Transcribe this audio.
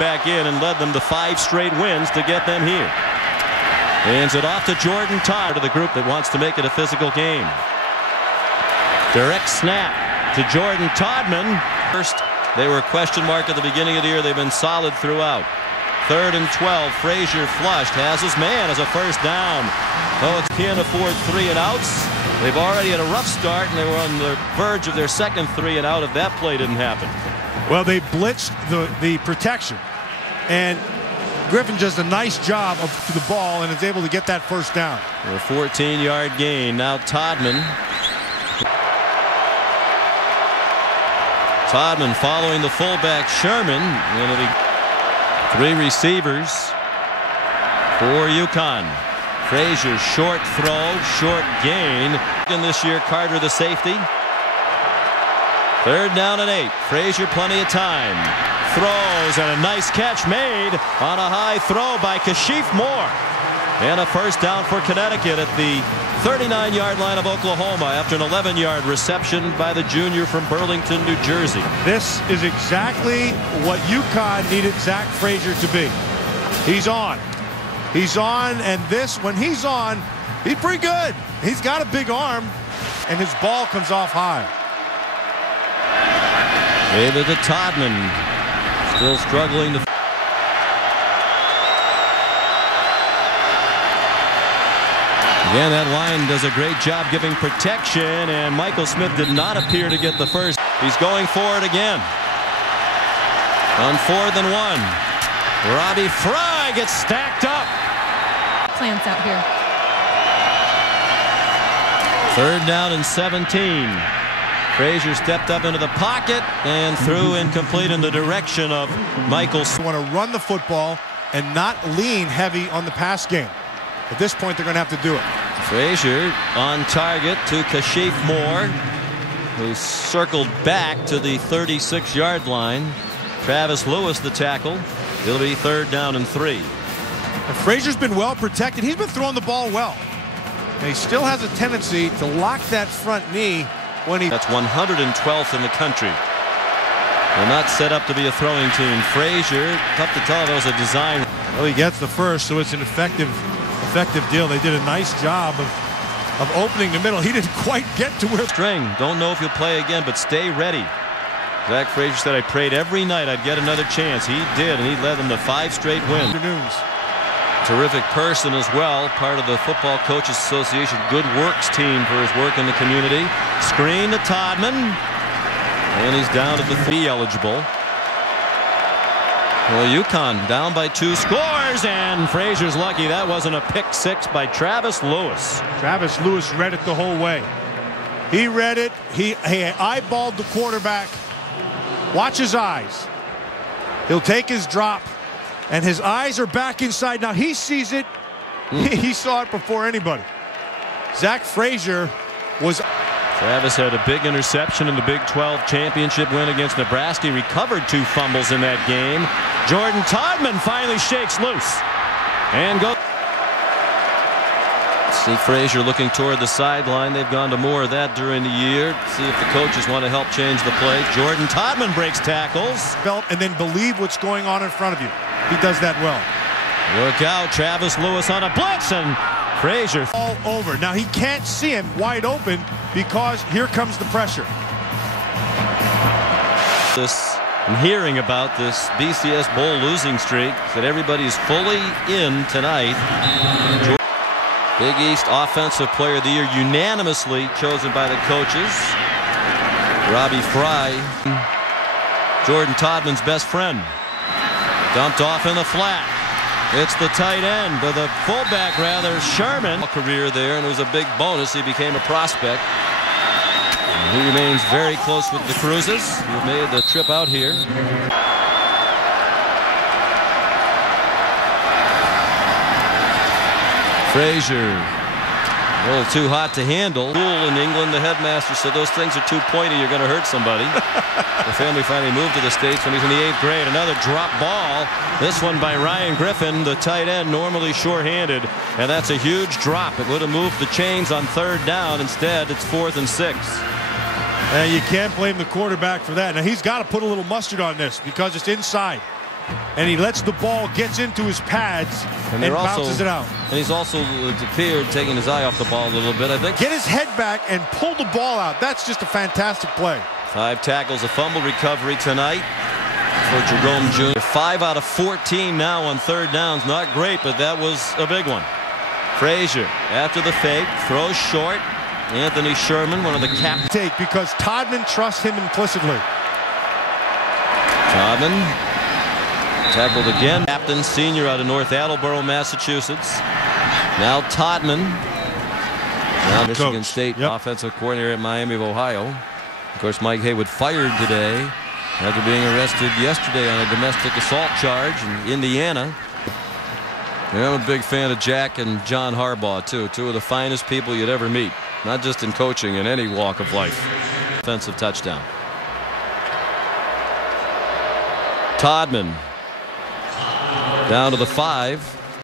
back in and led them to 5 straight wins to get them here. Hands it off to Jordan Todd, to the group that wants to make it a physical game. Direct snap to Jordan Todman. First, they were a question mark at the beginning of the year. They've been solid throughout. 3rd and 12. Frazier flushed, has his man as a first down. Oh, it's can't afford 3 and outs. They've already had a rough start, and they were on the verge of their second 3 and out if that play didn't happen. Well, they blitzed the protection, and Griffin does a nice job of the ball and is able to get that first down. A 14-yard gain. Now Todman. Todman following the fullback Sherman. It'll be 3 receivers for Uconn. Frazier, short throw, short gain. In this year, Carter the safety. 3rd down and 8. Frazier plenty of time. Throws, and a nice catch made on a high throw by Kashif Moore. And a first down for Connecticut at the 39-yard line of Oklahoma after an 11-yard reception by the junior from Burlington, New Jersey. This is exactly what Uconn needed Zach Frazier to be. He's on. He's on, and this, when he's on, he's pretty good. He's got a big arm, and his ball comes off high. David to Todman. Still struggling to... Again, that line does a great job giving protection, and Michael Smith did not appear to get the first. He's going for it again. On 4th and 1. Robbie Fry gets stacked up. Plants out here. 3rd down and 17. Frazier stepped up into the pocket and threw incomplete in the direction of Michael Smith. Want to run the football and not lean heavy on the pass game. At this point, they're going to have to do it. Frazier on target to Kashif Moore, who circled back to the 36-yard line. Travis Lewis the tackle. It'll be 3rd down and 3. And Frazier's been well protected. He's been throwing the ball well. And he still has a tendency to lock that front knee when he... That's 112th in the country. They're not set up to be a throwing team. Frazier, tough to tell, that was a design. Well, he gets the first, so it's an effective deal. They did a nice job of opening the middle. He didn't quite get to where... String. Don't know if he'll play again, but stay ready. Zach Frazier said, I prayed every night I'd get another chance. He did, and he led them to 5 straight wins. Terrific person as well, part of the Football Coaches Association Good Works team for his work in the community. Screen to Todman, and he's down to the 3 eligible. Well, Uconn down by 2 scores, and Frazier's lucky that wasn't a pick 6 by Travis Lewis. Travis Lewis read it the whole way. He read it. He eyeballed the quarterback. Watch his eyes. He'll take his drop, and his eyes are back inside. Now he sees it. He saw it before anybody. Zach Frazier was... Travis had a big interception in the Big 12 championship win against Nebraska. He recovered 2 fumbles in that game. Jordan Todman finally shakes loose and goes. See Frazier looking toward the sideline. They've gone to more of that during the year. See if the coaches want to help change the play. Jordan Todman breaks tackles. And then believe what's going on in front of you. He does that well. Look out, Travis Lewis on a blitz, and Frazier all over. Now he can't see him wide open because here comes the pressure. This and hearing about this BCS Bowl losing streak that everybody's fully in tonight. Big East Offensive Player of the Year unanimously chosen by the coaches. Robbie Fry, Jordan Todman's best friend. Dumped off in the flat. It's the tight end, or the fullback rather, Sherman. Career there, and it was a big bonus. He became a prospect. And he remains very close with the Cruises, who made the trip out here. Frazier, a little too hot to handle. In England, the headmaster said those things are too pointy, you're going to hurt somebody. The family finally moved to the States when he's in the 8th grade. Another drop ball. This one by Ryan Griffin, the tight end, normally shorthanded. And that's a huge drop. It would have moved the chains on 3rd down. Instead, it's 4th and 6. And you can't blame the quarterback for that. Now, he's got to put a little mustard on this because it's inside. and he lets the ball gets into his pads and bounces it out. And he's also, it appeared, taking his eye off the ball a little bit, I think. Get his head back and pull the ball out. That's just a fantastic play. 5 tackles, a fumble recovery tonight for Jerome Jr. 5 out of 14 now on third downs. Not great, but that was a big one. Frazier, after the fake, throws short. Anthony Sherman, one of the captains. Take because Todman trusts him implicitly. Todman tackled again. Captain, senior out of North Attleboro, Massachusetts. Now Todman. Now Michigan State offensive coordinator at Miami of Ohio. Of course, Mike Haywood fired today after being arrested yesterday on a domestic assault charge in Indiana. And I'm a big fan of Jack and John Harbaugh, too. Two of the finest people you'd ever meet. Not just in coaching, in any walk of life. Offensive touchdown. Todman down to the 5.